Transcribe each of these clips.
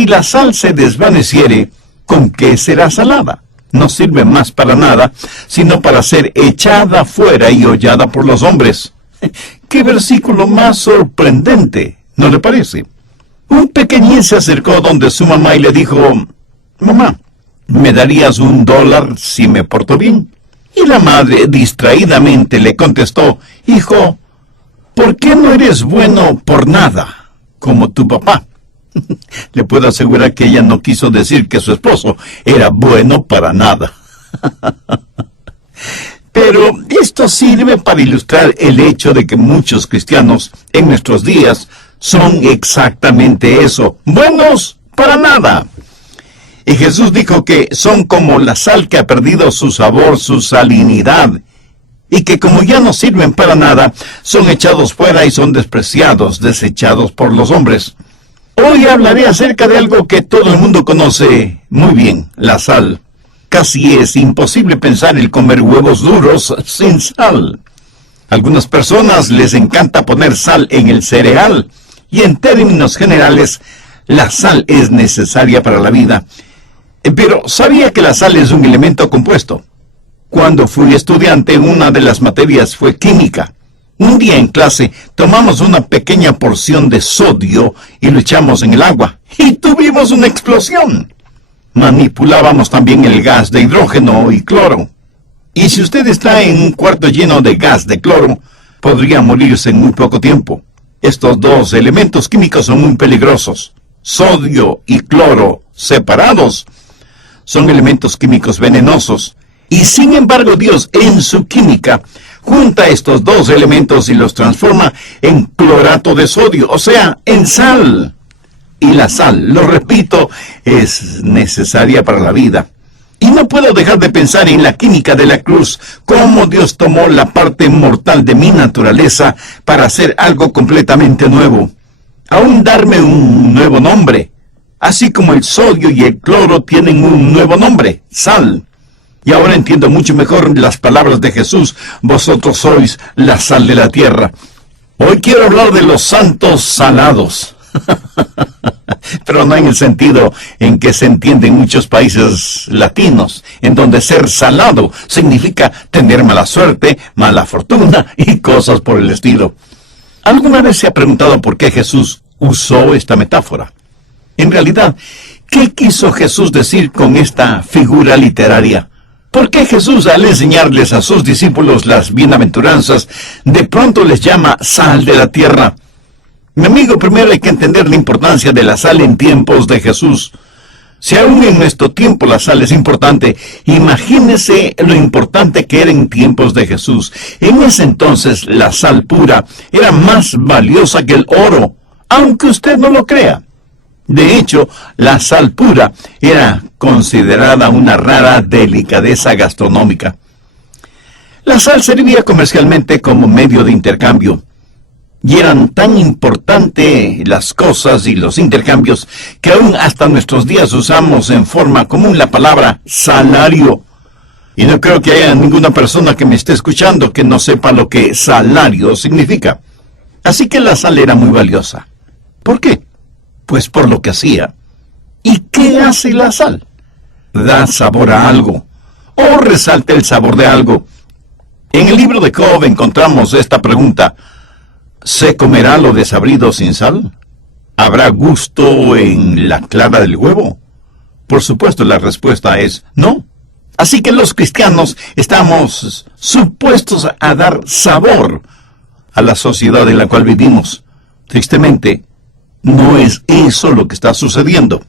si la sal se desvaneciere, ¿con qué será salada? No sirve más para nada, sino para ser echada fuera y hollada por los hombres. ¡Qué versículo más sorprendente! ¿No le parece? Un pequeñín se acercó donde su mamá y le dijo: «Mamá, ¿me darías $1 si me porto bien?». Y la madre distraídamente le contestó: «Hijo, ¿por qué no eres bueno por nada, como tu papá?». Le puedo asegurar que ella no quiso decir que su esposo era bueno para nada. Pero esto sirve para ilustrar el hecho de que muchos cristianos en nuestros días son exactamente eso, buenos para nada. Y Jesús dijo que son como la sal que ha perdido su sabor, su salinidad, y que como ya no sirven para nada, son echados fuera y son despreciados, desechados por los hombres. Hoy hablaré acerca de algo que todo el mundo conoce muy bien, la sal. Casi es imposible pensar en comer huevos duros sin sal. Algunas personas les encanta poner sal en el cereal, y en términos generales, la sal es necesaria para la vida. Pero ¿sabía que la sal es un elemento compuesto? Cuando fui estudiante, una de las materias fue química. Un día en clase tomamos una pequeña porción de sodio y lo echamos en el agua, y tuvimos una explosión. Manipulábamos también el gas de hidrógeno y cloro. Y si usted está en un cuarto lleno de gas de cloro, podría morirse en muy poco tiempo. Estos dos elementos químicos son muy peligrosos. Sodio y cloro separados son elementos químicos venenosos. Y sin embargo, Dios en su química junta estos dos elementos y los transforma en clorato de sodio, o sea, en sal. Y la sal, lo repito, es necesaria para la vida. Y no puedo dejar de pensar en la química de la cruz, cómo Dios tomó la parte mortal de mi naturaleza para hacer algo completamente nuevo. Aún darme un nuevo nombre, así como el sodio y el cloro tienen un nuevo nombre, sal. Y ahora entiendo mucho mejor las palabras de Jesús: vosotros sois la sal de la tierra. Hoy quiero hablar de los santos salados. Pero no en el sentido en que se entiende en muchos países latinos, en donde ser salado significa tener mala suerte, mala fortuna y cosas por el estilo. ¿Alguna vez se ha preguntado por qué Jesús usó esta metáfora? En realidad, ¿qué quiso Jesús decir con esta figura literaria? ¿Por qué Jesús, al enseñarles a sus discípulos las bienaventuranzas, de pronto les llama sal de la tierra? Mi amigo, primero hay que entender la importancia de la sal en tiempos de Jesús. Si aún en nuestro tiempo la sal es importante, imagínese lo importante que era en tiempos de Jesús. En ese entonces la sal pura era más valiosa que el oro, aunque usted no lo crea. De hecho, la sal pura era considerada una rara delicadeza gastronómica. La sal servía comercialmente como medio de intercambio. Y eran tan importantes las cosas y los intercambios que aún hasta nuestros días usamos en forma común la palabra salario. Y no creo que haya ninguna persona que me esté escuchando que no sepa lo que salario significa. Así que la sal era muy valiosa. ¿Por qué? Pues por lo que hacía. ¿Y qué hace la sal? Da sabor a algo, o resalta el sabor de algo. En el libro de Job encontramos esta pregunta: ¿se comerá lo desabrido sin sal? ¿Habrá gusto en la clara del huevo? Por supuesto, la respuesta es no. Así que los cristianos estamos supuestos a dar sabor a la sociedad en la cual vivimos. Tristemente, no es eso lo que está sucediendo.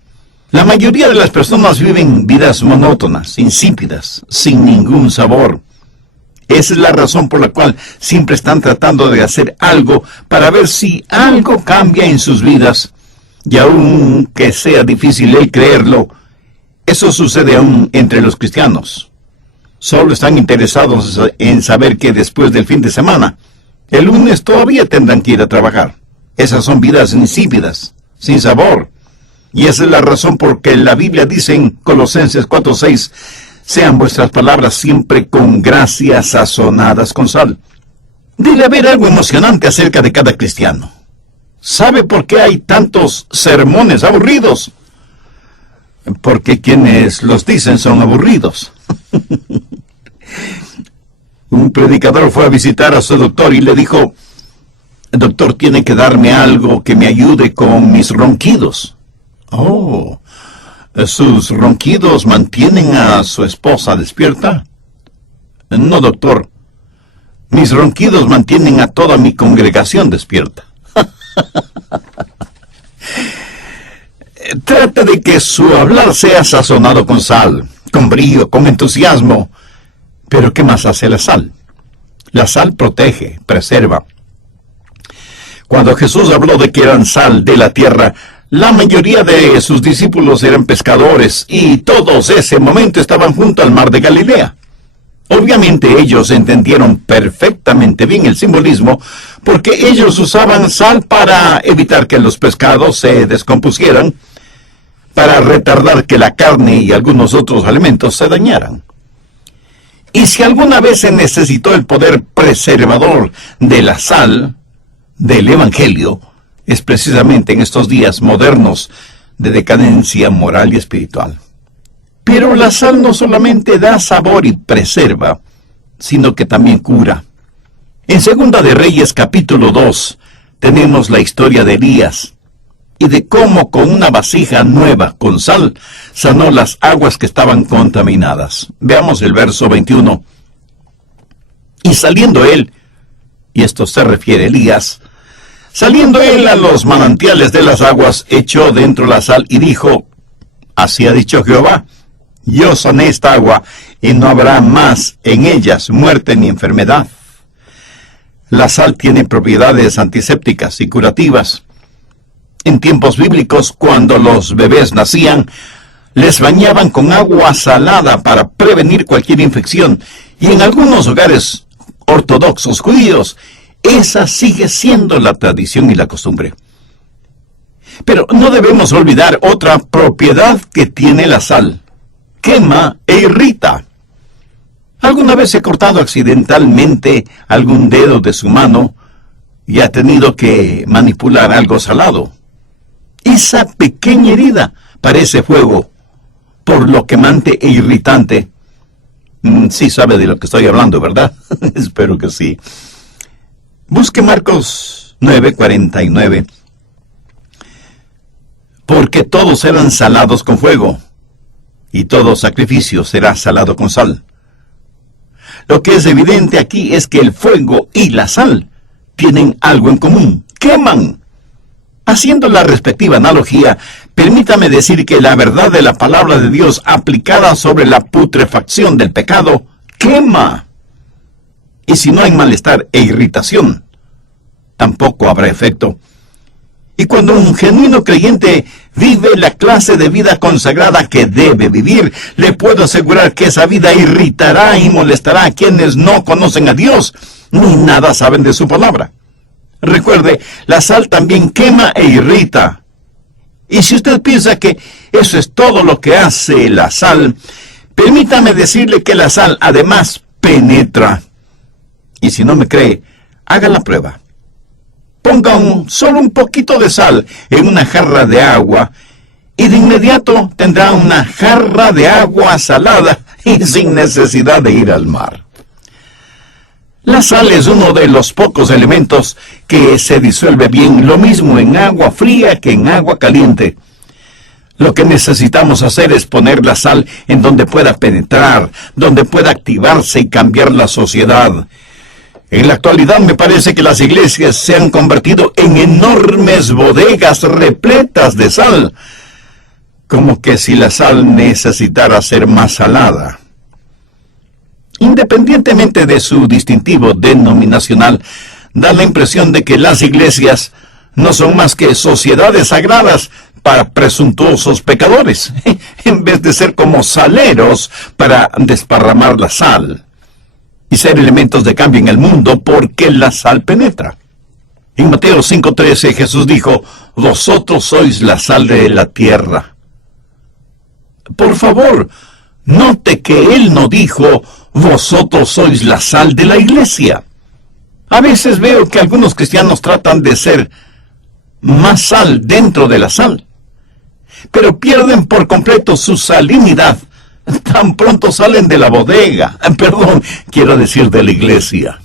La mayoría de las personas viven vidas monótonas, insípidas, sin ningún sabor. Esa es la razón por la cual siempre están tratando de hacer algo para ver si algo cambia en sus vidas. Y aunque sea difícil el creerlo, eso sucede aún entre los cristianos. Solo están interesados en saber que después del fin de semana, el lunes todavía tendrán que ir a trabajar. Esas son vidas insípidas, sin sabor. Y esa es la razón por que la Biblia dice en Colosenses 4:6, sean vuestras palabras siempre con gracia sazonadas con sal. Debe haber algo emocionante acerca de cada cristiano. ¿Sabe por qué hay tantos sermones aburridos? porque quienes los dicen son aburridos. Un predicador fue a visitar a su doctor y le dijo: doctor, tiene que darme algo que me ayude con mis ronquidos. Oh, ¿sus ronquidos mantienen a su esposa despierta? No, doctor. Mis ronquidos mantienen a toda mi congregación despierta. Trate de que su hablar sea sazonado con sal, con brío, con entusiasmo. Pero ¿qué más hace la sal? La sal protege, preserva. Cuando Jesús habló de que eran sal de la tierra, la mayoría de sus discípulos eran pescadores y todos ese momento estaban junto al mar de Galilea. Obviamente ellos entendieron perfectamente bien el simbolismo, porque ellos usaban sal para evitar que los pescados se descompusieran, para retardar que la carne y algunos otros alimentos se dañaran. Y si alguna vez se necesitó el poder preservador de la sal, del Evangelio, es precisamente en estos días modernos de decadencia moral y espiritual. Pero la sal no solamente da sabor y preserva, sino que también cura. En Segunda de Reyes capítulo 2 tenemos la historia de Elías y de cómo con una vasija nueva con sal sanó las aguas que estaban contaminadas. Veamos el verso 21. Y saliendo él, y esto se refiere a Elías, saliendo él a los manantiales de las aguas, echó dentro la sal y dijo: así ha dicho Jehová, yo sané esta agua, y no habrá más en ellas muerte ni enfermedad. La sal tiene propiedades antisépticas y curativas. En tiempos bíblicos, cuando los bebés nacían, les bañaban con agua salada para prevenir cualquier infección, y en algunos hogares ortodoxos judíos, esa sigue siendo la tradición y la costumbre. Pero no debemos olvidar otra propiedad que tiene la sal: quema e irrita. ¿Alguna vez he cortado accidentalmente algún dedo de su mano y ha tenido que manipular algo salado? Esa pequeña herida parece fuego, por lo quemante e irritante. Sí sabe de lo que estoy hablando, ¿verdad? Espero que sí. Busque Marcos 9:49. Porque todos serán salados con fuego, y todo sacrificio será salado con sal. Lo que es evidente aquí es que el fuego y la sal tienen algo en común: queman. Haciendo la respectiva analogía, permítame decir que la verdad de la palabra de Dios aplicada sobre la putrefacción del pecado quema. Y si no hay malestar e irritación, tampoco habrá efecto. Y cuando un genuino creyente vive la clase de vida consagrada que debe vivir, le puedo asegurar que esa vida irritará y molestará a quienes no conocen a Dios ni nada saben de su palabra. Recuerde, la sal también quema e irrita. Y si usted piensa que eso es todo lo que hace la sal, permítame decirle que la sal además penetra. Y si no me cree, haga la prueba. Ponga solo un poquito de sal en una jarra de agua y de inmediato tendrá una jarra de agua salada y sin necesidad de ir al mar. La sal es uno de los pocos elementos que se disuelve bien, lo mismo en agua fría que en agua caliente. Lo que necesitamos hacer es poner la sal en donde pueda penetrar, donde pueda activarse y cambiar la sociedad. En la actualidad me parece que las iglesias se han convertido en enormes bodegas repletas de sal, como que si la sal necesitara ser más salada. Independientemente de su distintivo denominacional, da la impresión de que las iglesias no son más que sociedades sagradas para presuntuosos pecadores, en vez de ser como saleros para desparramar la sal y ser elementos de cambio en el mundo, porque la sal penetra. En Mateo 5:13 Jesús dijo: vosotros sois la sal de la tierra. Por favor, note que Él no dijo: vosotros sois la sal de la iglesia. A veces veo que algunos cristianos tratan de ser más sal dentro de la sal. pero pierden por completo su salinidad tan pronto salen de la bodega, quiero decir de la iglesia.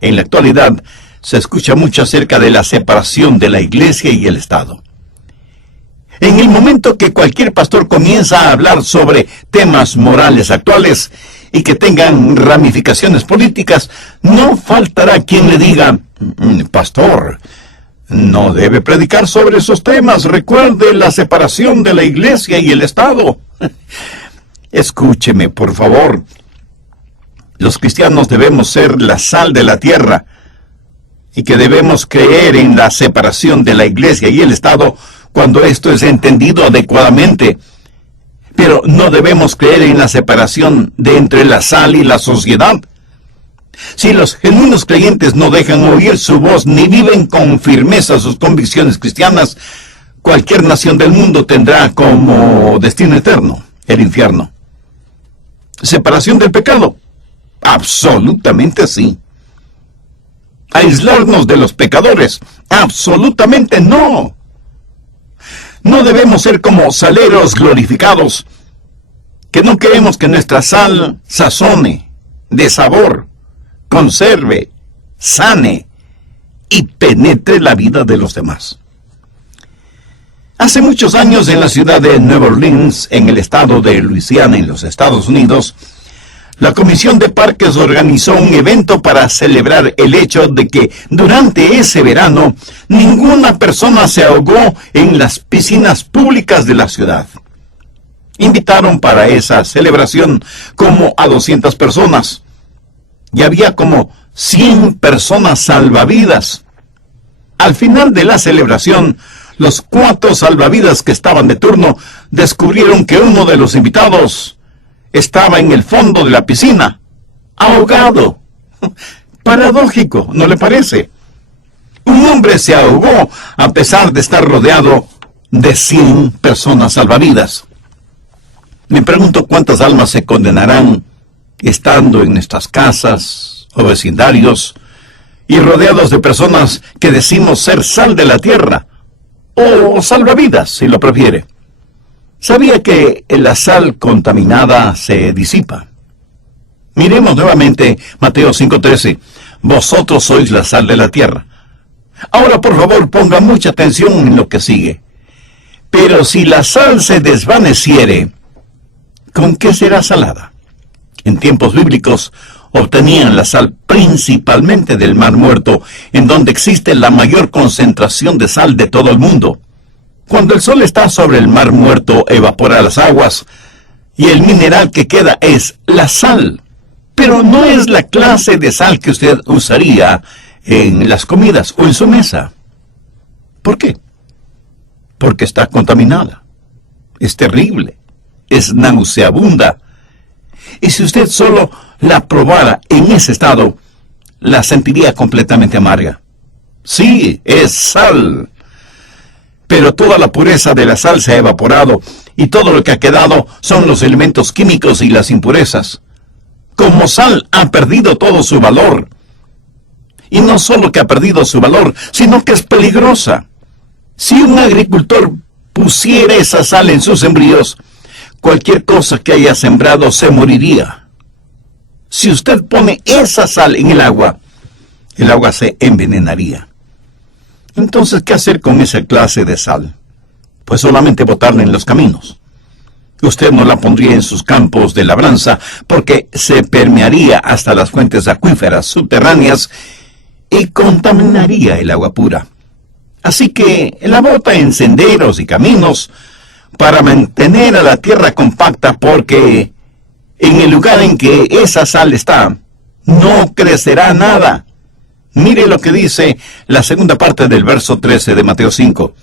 En la actualidad se escucha mucho acerca de la separación de la iglesia y el Estado. En el momento que cualquier pastor comienza a hablar sobre temas morales actuales y que tengan ramificaciones políticas, no faltará quien le diga: pastor, no debe predicar sobre esos temas, recuerde la separación de la iglesia y el Estado. Escúcheme, por favor. Los cristianos debemos ser la sal de la tierra y que debemos creer en la separación de la iglesia y el Estado cuando esto es entendido adecuadamente. Pero no debemos creer en la separación de entre la sal y la sociedad. Si los genuinos creyentes no dejan oír su voz ni viven con firmeza sus convicciones cristianas, cualquier nación del mundo tendrá como destino eterno el infierno. ¿Separación del pecado? Absolutamente sí. ¿Aislarnos de los pecadores? Absolutamente no. No debemos ser como saleros glorificados, que no queremos que nuestra sal sazone, dé sabor, conserve, sane y penetre la vida de los demás. Hace muchos años, en la ciudad de Nueva Orleans, en el estado de Luisiana, en los Estados Unidos, la Comisión de Parques organizó un evento para celebrar el hecho de que durante ese verano ninguna persona se ahogó en las piscinas públicas de la ciudad. Invitaron para esa celebración como a 200 personas y había como 100 personas salvavidas. Al final de la celebración, los 4 salvavidas que estaban de turno descubrieron que uno de los invitados estaba en el fondo de la piscina, ahogado. Paradójico, ¿no le parece? Un hombre se ahogó a pesar de estar rodeado de 100 personas salvavidas. Me pregunto cuántas almas se condenarán estando en nuestras casas o vecindarios y rodeados de personas que decimos ser sal de la tierra, o salvavidas, si lo prefiere. ¿Sabía que la sal contaminada se disipa? Miremos nuevamente Mateo 5:13. Vosotros sois la sal de la tierra. Ahora, por favor, ponga mucha atención en lo que sigue. Pero si la sal se desvaneciere, ¿con qué será salada? En tiempos bíblicos obtenían la sal principalmente del Mar Muerto, en donde existe la mayor concentración de sal de todo el mundo. Cuando el sol está sobre el Mar Muerto, evapora las aguas, y el mineral que queda es la sal. Pero no es la clase de sal que usted usaría en las comidas o en su mesa. ¿Por qué? Porque está contaminada. Es terrible. Es nauseabunda. Y si usted solo la probara en ese estado, la sentiría completamente amarga. Sí, es sal. Pero toda la pureza de la sal se ha evaporado, y todo lo que ha quedado son los elementos químicos y las impurezas. Como sal ha perdido todo su valor. Y no solo que ha perdido su valor, sino que es peligrosa. Si un agricultor pusiera esa sal en sus sembríos, cualquier cosa que haya sembrado se moriría. Si usted pone esa sal en el agua se envenenaría. Entonces, ¿qué hacer con esa clase de sal? Pues solamente botarla en los caminos. Usted no la pondría en sus campos de labranza porque se permearía hasta las fuentes acuíferas subterráneas y contaminaría el agua pura. Así que la bota en senderos y caminos para mantener a la tierra compacta, porque en el lugar en que esa sal está, no crecerá nada. Mire lo que dice la segunda parte del verso 13 de Mateo 5.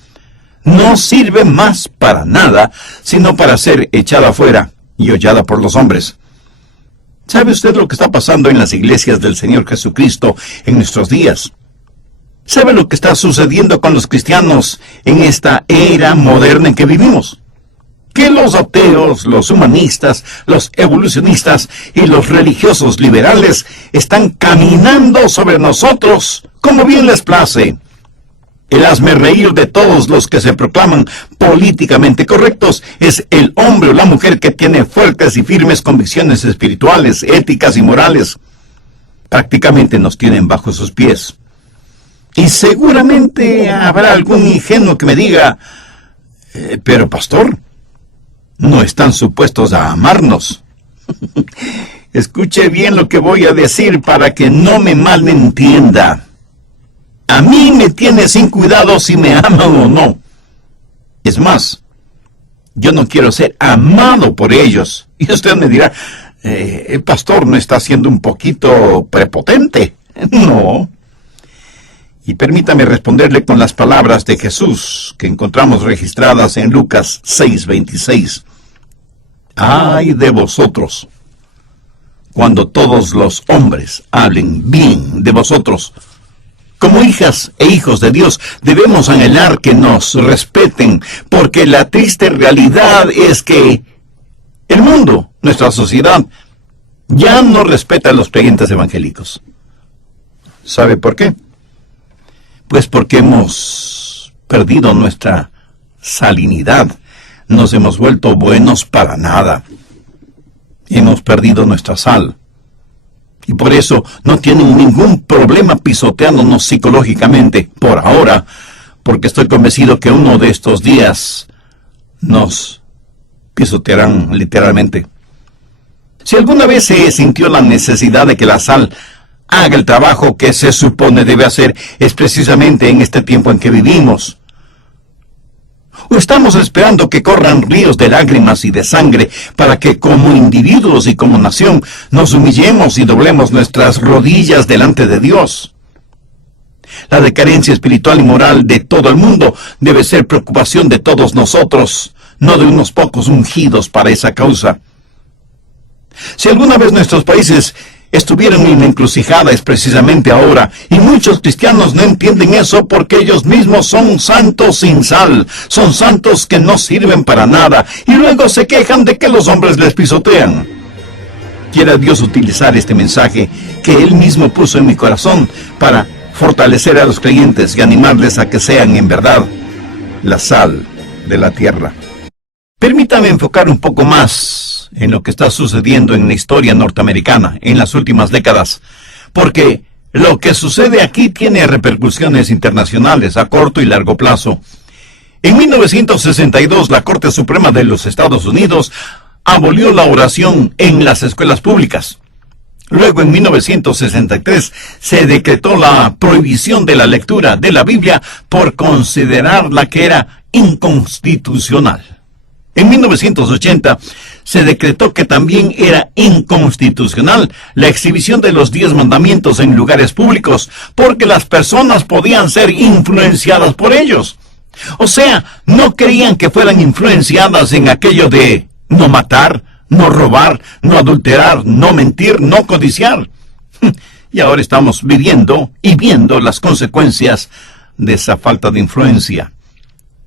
No sirve más para nada, sino para ser echada afuera y hollada por los hombres. ¿Sabe usted lo que está pasando en las iglesias del Señor Jesucristo en nuestros días? ¿Sabe lo que está sucediendo con los cristianos en esta era moderna en que vivimos? Que los ateos, los humanistas, los evolucionistas y los religiosos liberales están caminando sobre nosotros como bien les place. El hazmerreír de todos los que se proclaman políticamente correctos es el hombre o la mujer que tiene fuertes y firmes convicciones espirituales, éticas y morales. Prácticamente nos tienen bajo sus pies. Y seguramente habrá algún ingenuo que me diga, pero pastor, no están supuestos a amarnos. Escuche bien lo que voy a decir para que no me malentienda. A mí me tiene sin cuidado si me aman o no. Es más, yo no quiero ser amado por ellos. Y usted me dirá, el pastor no está siendo un poquito prepotente. No. Y permítame responderle con las palabras de Jesús que encontramos registradas en Lucas 6:26. ¡Ay de vosotros! Cuando todos los hombres hablen bien de vosotros. Como hijas e hijos de Dios, debemos anhelar que nos respeten, porque la triste realidad es que el mundo, nuestra sociedad, ya no respeta a los creyentes evangélicos. ¿Sabe por qué? Pues porque hemos perdido nuestra salinidad, nos hemos vuelto buenos para nada, hemos perdido nuestra sal. Y por eso no tienen ningún problema pisoteándonos psicológicamente, por ahora, porque estoy convencido que uno de estos días nos pisotearán literalmente. Si alguna vez se sintió la necesidad de que la sal haga el trabajo que se supone debe hacer, es precisamente en este tiempo en que vivimos. ¿O estamos esperando que corran ríos de lágrimas y de sangre para que como individuos y como nación nos humillemos y doblemos nuestras rodillas delante de Dios? La decadencia espiritual y moral de todo el mundo debe ser preocupación de todos nosotros, no de unos pocos ungidos para esa causa. Si alguna vez nuestros países estuvieron en la encrucijada es precisamente ahora, y muchos cristianos no entienden eso porque ellos mismos son santos sin sal, son santos que no sirven para nada, y luego se quejan de que los hombres les pisotean. Quiera Dios utilizar este mensaje que Él mismo puso en mi corazón para fortalecer a los creyentes y animarles a que sean en verdad la sal de la tierra. Permítame enfocar un poco más en lo que está sucediendo en la historia norteamericana en las últimas décadas, porque lo que sucede aquí tiene repercusiones internacionales a corto y largo plazo. En 1962, la Corte Suprema de los Estados Unidos abolió la oración en las escuelas públicas. Luego, en 1963, se decretó la prohibición de la lectura de la Biblia por considerarla que era inconstitucional. En 1980 se decretó que también era inconstitucional la exhibición de los 10 mandamientos en lugares públicos, porque las personas podían ser influenciadas por ellos. O sea, no querían que fueran influenciadas en aquello de no matar, no robar, no adulterar, no mentir, no codiciar. Y ahora estamos viviendo y viendo las consecuencias de esa falta de influencia.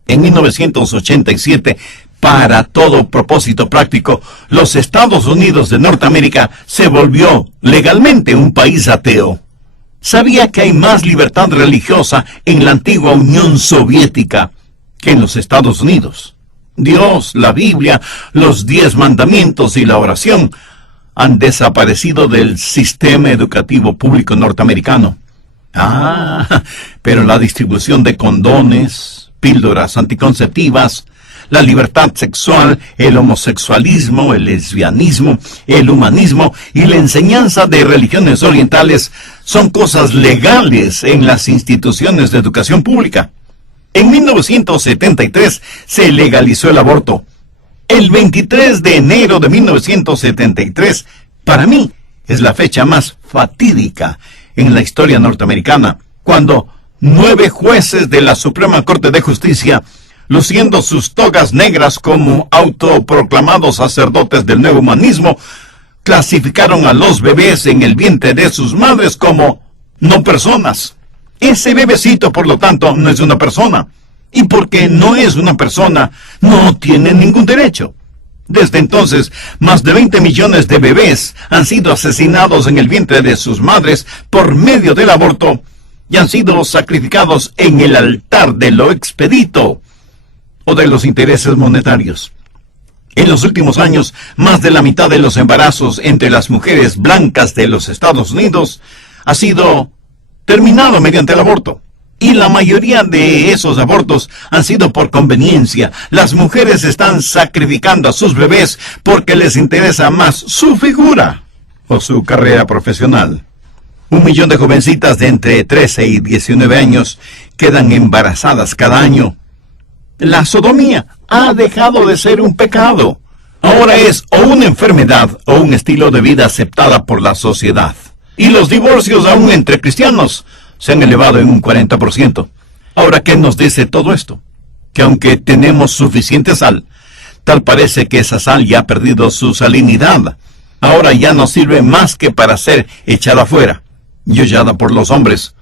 En 1987, para todo propósito práctico, los Estados Unidos de Norteamérica se volvió legalmente un país ateo. ¿Sabía que hay más libertad religiosa en la antigua Unión Soviética que en los Estados Unidos? Dios, la Biblia, los 10 mandamientos y la oración han desaparecido del sistema educativo público norteamericano. Pero la distribución de condones, píldoras anticonceptivas, la libertad sexual, el homosexualismo, el lesbianismo, el humanismo y la enseñanza de religiones orientales son cosas legales en las instituciones de educación pública. En 1973 se legalizó el aborto. El 23 de enero de 1973, para mí, es la fecha más fatídica en la historia norteamericana, cuando 9 jueces de la Suprema Corte de Justicia, luciendo sus togas negras como autoproclamados sacerdotes del nuevo humanismo, clasificaron a los bebés en el vientre de sus madres como no personas. Ese bebecito, por lo tanto, no es una persona. Y porque no es una persona, no tiene ningún derecho. Desde entonces, más de 20 millones de bebés han sido asesinados en el vientre de sus madres por medio del aborto, y han sido sacrificados en el altar de lo expedito o de los intereses monetarios. En los últimos años, más de la mitad de los embarazos entre las mujeres blancas de los Estados Unidos ha sido terminado mediante el aborto. Y la mayoría de esos abortos han sido por conveniencia. Las mujeres están sacrificando a sus bebés porque les interesa más su figura o su carrera profesional. 1 millón de jovencitas de entre 13 y 19 años quedan embarazadas cada año. La sodomía ha dejado de ser un pecado. Ahora es o una enfermedad o un estilo de vida aceptada por la sociedad. Y los divorcios aún entre cristianos se han elevado en un 40%. Ahora, ¿qué nos dice todo esto? Que aunque tenemos suficiente sal, tal parece que esa sal ya ha perdido su salinidad. Ahora ya no sirve más que para ser echada afuera y hollada por los hombres.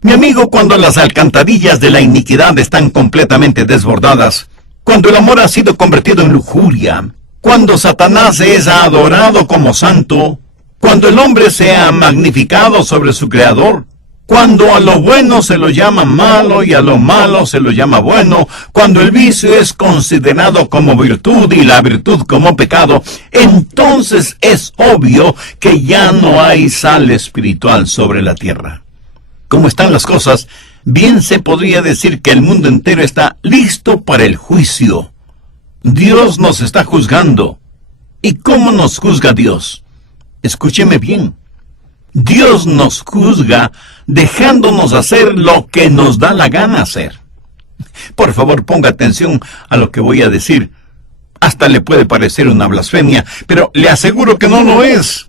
Mi amigo, cuando las alcantarillas de la iniquidad están completamente desbordadas, cuando el amor ha sido convertido en lujuria, cuando Satanás es adorado como santo, cuando el hombre se ha magnificado sobre su creador, cuando a lo bueno se lo llama malo y a lo malo se lo llama bueno, cuando el vicio es considerado como virtud y la virtud como pecado, entonces es obvio que ya no hay sal espiritual sobre la tierra. Como están las cosas, bien se podría decir que el mundo entero está listo para el juicio. Dios nos está juzgando. ¿Y cómo nos juzga Dios? Escúcheme bien. Dios nos juzga dejándonos hacer lo que nos da la gana hacer. Por favor, ponga atención a lo que voy a decir. Hasta le puede parecer una blasfemia, pero le aseguro que no lo es.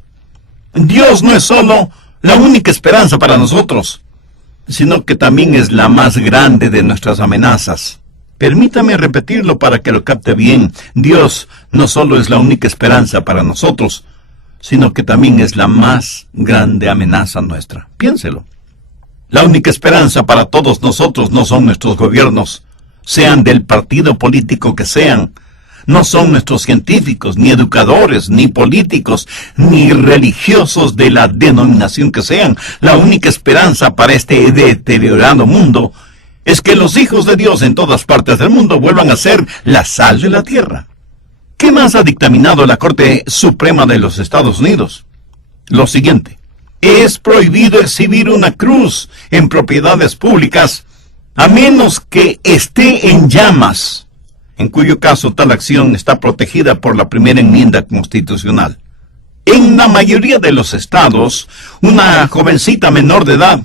Dios no es solo la única esperanza para nosotros, sino que también es la más grande de nuestras amenazas. Permítame repetirlo para que lo capte bien. Dios no solo es la única esperanza para nosotros, sino que también es la más grande amenaza nuestra. Piénselo. La única esperanza para todos nosotros no son nuestros gobiernos, sean del partido político que sean. No son nuestros científicos, ni educadores, ni políticos, ni religiosos de la denominación que sean. La única esperanza para este deteriorado mundo es que los hijos de Dios en todas partes del mundo vuelvan a ser la sal de la tierra. ¿Qué más ha dictaminado la Corte Suprema de los Estados Unidos? Lo siguiente: es prohibido exhibir una cruz en propiedades públicas a menos que esté en llamas, en cuyo caso tal acción está protegida por la primera enmienda constitucional. En la mayoría de los estados, una jovencita menor de edad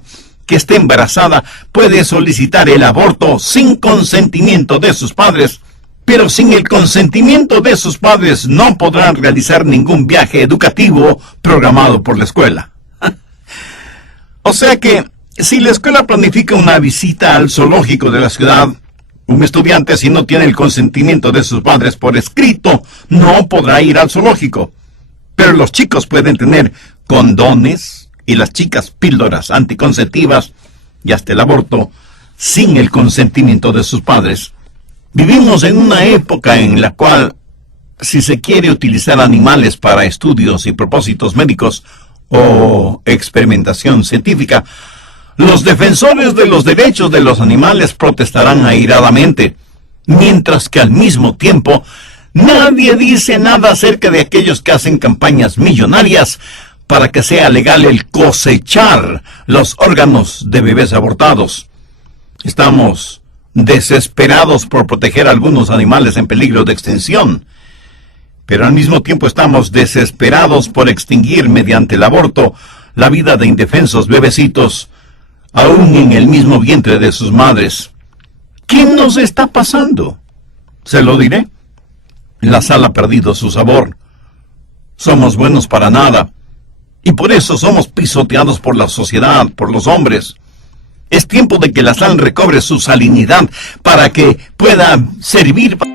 que esté embarazada puede solicitar el aborto sin consentimiento de sus padres, pero sin el consentimiento de sus padres no podrán realizar ningún viaje educativo programado por la escuela. O sea que, si la escuela planifica una visita al zoológico de la ciudad, un estudiante, si no tiene el consentimiento de sus padres por escrito, no podrá ir al zoológico. Pero los chicos pueden tener condones y las chicas píldoras anticonceptivas y hasta el aborto sin el consentimiento de sus padres. Vivimos en una época en la cual, si se quiere utilizar animales para estudios y propósitos médicos o experimentación científica, los defensores de los derechos de los animales protestarán airadamente, mientras que al mismo tiempo nadie dice nada acerca de aquellos que hacen campañas millonarias para que sea legal el cosechar los órganos de bebés abortados. Estamos desesperados por proteger a algunos animales en peligro de extinción, pero al mismo tiempo estamos desesperados por extinguir mediante el aborto la vida de indefensos bebecitos, aún en el mismo vientre de sus madres. ¿Qué nos está pasando? Se lo diré. La sal ha perdido su sabor. Somos buenos para nada, y por eso somos pisoteados por la sociedad, por los hombres. Es tiempo de que la sal recobre su salinidad para que pueda servir para...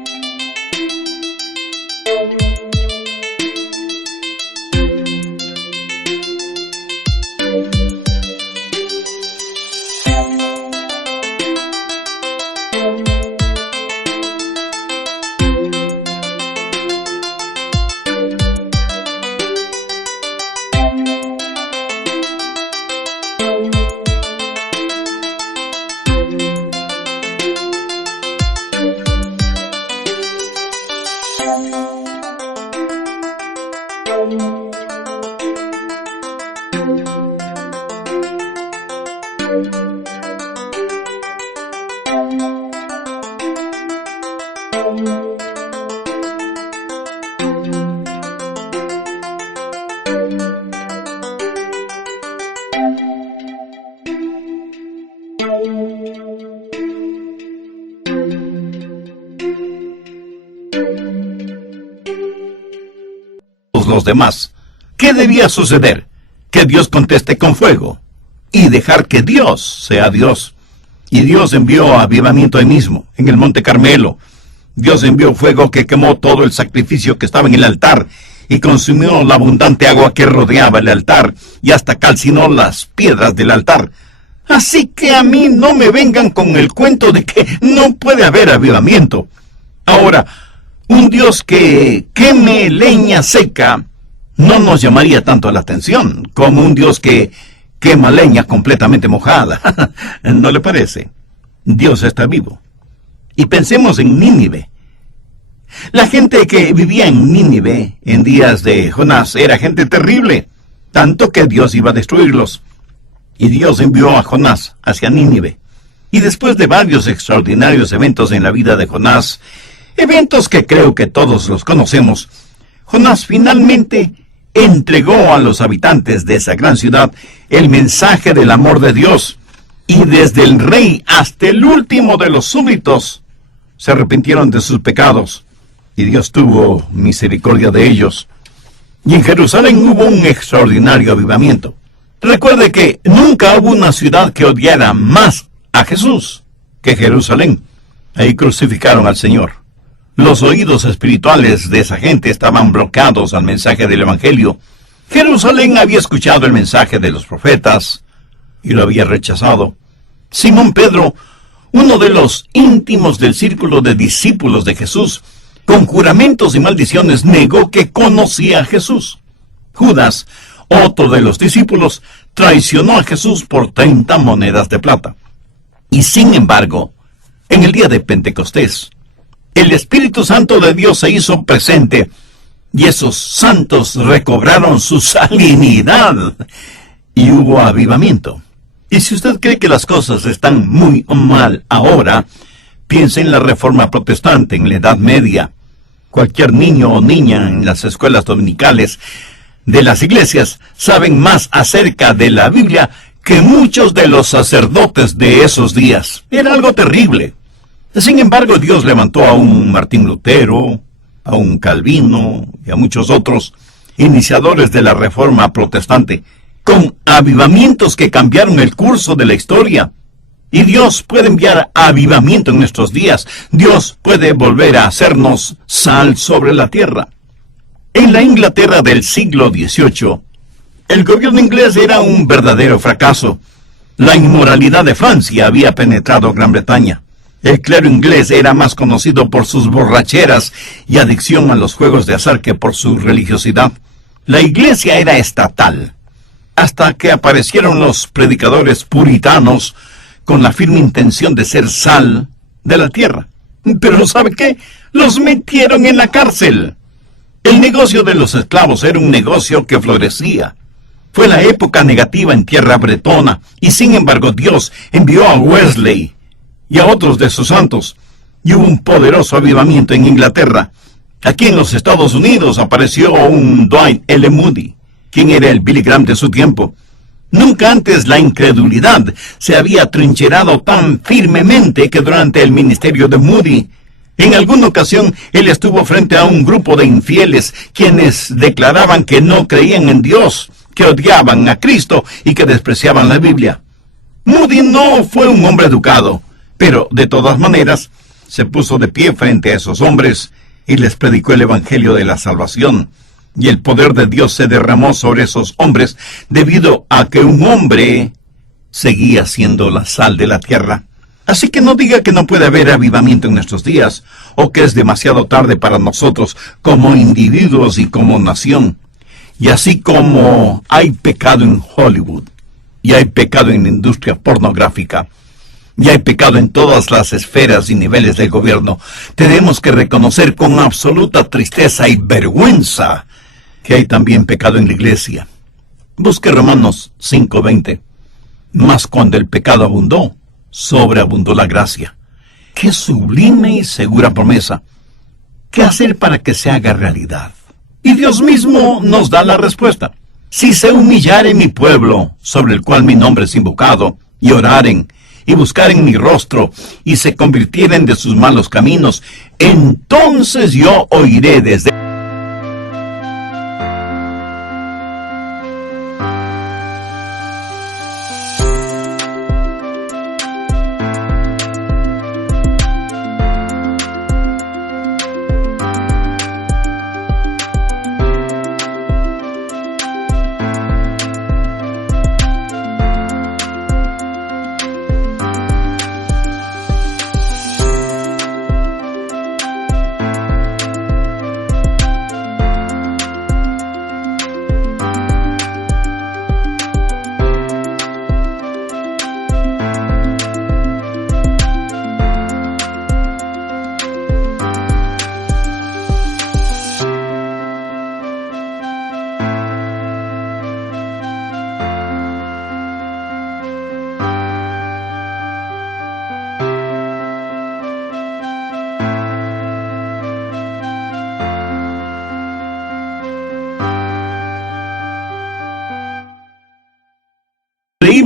Los demás. ¿Qué debía suceder? Que Dios conteste con fuego y dejar que Dios sea Dios. Y Dios envió avivamiento ahí mismo, en el Monte Carmelo. Dios envió fuego que quemó todo el sacrificio que estaba en el altar y consumió la abundante agua que rodeaba el altar y hasta calcinó las piedras del altar. Así que a mí no me vengan con el cuento de que no puede haber avivamiento. Ahora, un Dios que queme leña seca no nos llamaría tanto la atención como un Dios que quema leña completamente mojada. ¿No le parece? Dios está vivo. Y pensemos en Nínive. La gente que vivía en Nínive en días de Jonás era gente terrible, tanto que Dios iba a destruirlos. Y Dios envió a Jonás hacia Nínive. Y después de varios extraordinarios eventos en la vida de Jonás, eventos que creo que todos los conocemos, Jonás finalmente entregó a los habitantes de esa gran ciudad el mensaje del amor de Dios. Y desde el rey hasta el último de los súbditos se arrepintieron de sus pecados. Y Dios tuvo misericordia de ellos. Y en Jerusalén hubo un extraordinario avivamiento. Recuerde que nunca hubo una ciudad que odiara más a Jesús que Jerusalén. Ahí crucificaron al Señor. Los oídos espirituales de esa gente estaban bloqueados al mensaje del Evangelio. Jerusalén había escuchado el mensaje de los profetas y lo había rechazado. Simón Pedro, uno de los íntimos del círculo de discípulos de Jesús, con juramentos y maldiciones negó que conocía a Jesús. Judas, otro de los discípulos, traicionó a Jesús por 30 monedas de plata. Y sin embargo, en el día de Pentecostés, el Espíritu Santo de Dios se hizo presente y esos santos recobraron su salinidad y hubo avivamiento. Y si usted cree que las cosas están muy mal ahora, piense en la Reforma Protestante en la Edad Media. Cualquier niño o niña en las escuelas dominicales de las iglesias saben más acerca de la Biblia que muchos de los sacerdotes de esos días. Era algo terrible. Sin embargo, Dios levantó a un Martín Lutero, a un Calvino y a muchos otros iniciadores de la Reforma Protestante, con avivamientos que cambiaron el curso de la historia. Y Dios puede enviar avivamiento en nuestros días. Dios puede volver a hacernos sal sobre la tierra. En la Inglaterra del siglo XVIII, el gobierno inglés era un verdadero fracaso. La inmoralidad de Francia había penetrado Gran Bretaña. El clero inglés era más conocido por sus borracheras y adicción a los juegos de azar que por su religiosidad. La iglesia era estatal, hasta que aparecieron los predicadores puritanos con la firme intención de ser sal de la tierra. Pero ¿sabe qué? Los metieron en la cárcel. El negocio de los esclavos era un negocio que florecía. Fue la época negativa en tierra bretona, y sin embargo Dios envió a Wesley y a otros de sus santos, y hubo un poderoso avivamiento en Inglaterra. Aquí en los Estados Unidos apareció un Dwight L. Moody, quien era el Billy Graham de su tiempo. Nunca antes la incredulidad se había trincherado tan firmemente que durante el ministerio de Moody. En alguna ocasión, él estuvo frente a un grupo de infieles, quienes declaraban que no creían en Dios, que odiaban a Cristo y que despreciaban la Biblia. Moody no fue un hombre educado, pero de todas maneras se puso de pie frente a esos hombres y les predicó el Evangelio de la salvación. Y el poder de Dios se derramó sobre esos hombres debido a que un hombre seguía siendo la sal de la tierra. Así que no diga que no puede haber avivamiento en nuestros días, o que es demasiado tarde para nosotros como individuos y como nación. Y así como hay pecado en Hollywood, y hay pecado en la industria pornográfica, Y hay pecado en todas las esferas y niveles del gobierno. Tenemos que reconocer con absoluta tristeza y vergüenza que hay también pecado en la iglesia. Busque Romanos 5:20. Mas cuando el pecado abundó, sobreabundó la gracia. ¡Qué sublime y segura promesa! ¿Qué hacer para que se haga realidad? Y Dios mismo nos da la respuesta. Si se humillare mi pueblo, sobre el cual mi nombre es invocado, y oraren, y buscaren mi rostro, y se convirtieren de sus malos caminos, entonces yo oiré desde...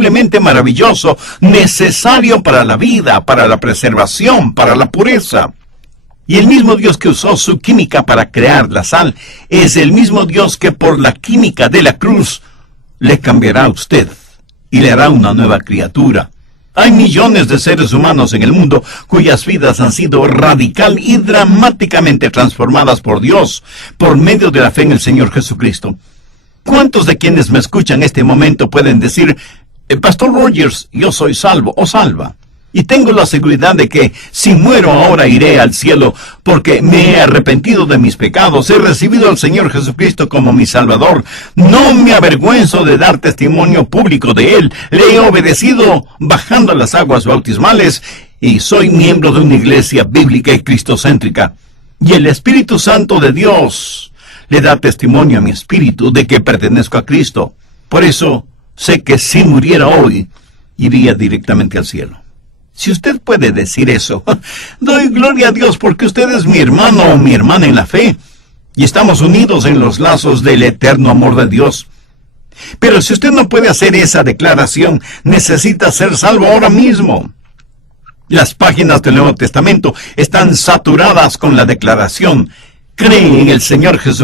increíblemente maravilloso, necesario para la vida, para la preservación, para la pureza. Y el mismo Dios que usó su química para crear la sal, es el mismo Dios que por la química de la cruz le cambiará a usted y le hará una nueva criatura. Hay millones de seres humanos en el mundo cuyas vidas han sido radical y dramáticamente transformadas por Dios por medio de la fe en el Señor Jesucristo. ¿Cuántos de quienes me escuchan en este momento pueden decir, Pastor Rogers, yo soy salvo o salva? Y tengo la seguridad de que si muero ahora iré al cielo porque me he arrepentido de mis pecados, he recibido al Señor Jesucristo como mi Salvador. No me avergüenzo de dar testimonio público de Él. Le he obedecido bajando las aguas bautismales y soy miembro de una iglesia bíblica y cristocéntrica. Y el Espíritu Santo de Dios le da testimonio a mi espíritu de que pertenezco a Cristo. Por eso sé que si muriera hoy, iría directamente al cielo. Si usted puede decir eso, doy gloria a Dios porque usted es mi hermano o mi hermana en la fe, y estamos unidos en los lazos del eterno amor de Dios. Pero si usted no puede hacer esa declaración, necesita ser salvo ahora mismo. Las páginas del Nuevo Testamento están saturadas con la declaración, cree en el Señor Jesús.